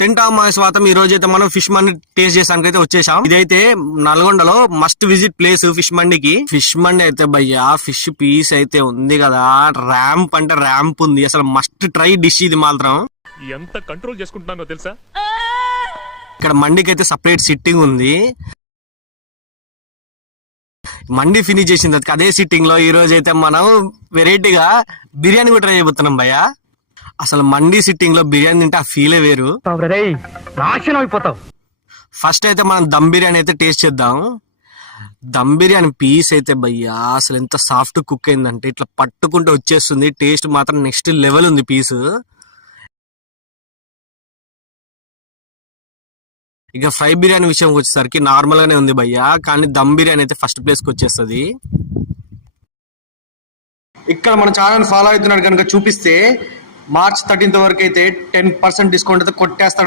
తింటాం మా స్వాతం. ఈ రోజు అయితే మనం ఫిష్ మండి టేస్ట్ చేసానికి అయితే వచ్చేసాం. ఇదైతే నల్గొండలో మస్ట్ విజిట్ ప్లేస్ ఫిష్ మండికి. ఫిష్ మండి అయితే భయ్యా ఫిష్ పీస్ అయితే ఉంది కదా, ర్యాంప్ అంటే ర్యాంప్ ఉంది. అసలు మస్ట్ ట్రై డిష్ ఇది మాత్రం. ఎంత కంట్రోల్ చేసుకుంటున్నానో తెలుసా. ఇక్కడ మండికి అయితే సపరేట్ సిట్టింగ్ ఉంది. మండి ఫినిష్ చేసిన తర్వాత అదే సిట్టింగ్ లో ఈ రోజు అయితే మనం వెరైటీగా బిర్యానీ కూడా ట్రై చేయబోతున్నాం భయ్యా. అసలు మండి సిట్టింగ్ లో బిర్యానీ తింటే ఆ ఫీలే వేరు. ఫస్ట్ అయితే మనం దమ్ బిర్యానీ అయితే టేస్ట్ చేద్దాం. దమ్ బిర్యానీ పీస్ అయితే భయ్యా అసలు ఎంత సాఫ్ట్ కుక్ అయిందంటే ఇట్లా పట్టుకుంటే వచ్చేస్తుంది. టేస్ట్ మాత్రం నెక్స్ట్ లెవెల్ ఉంది పీస్. ఇక ఫ్రై బిర్యానీ విషయంకి వచ్చేసరికి నార్మల్ గానే ఉంది భయ్యా, కానీ దమ్ బిర్యానీ అయితే ఫస్ట్ ప్లేస్ కి వచ్చేస్తుంది. ఇక్కడ మన ఛానల్ ఫాలో అవుతున్నాడు కనుక చూపిస్తే మార్చ్ 13th వరకు అయితే 10% డిస్కౌంట్ అయితే కొట్టేస్తాడు.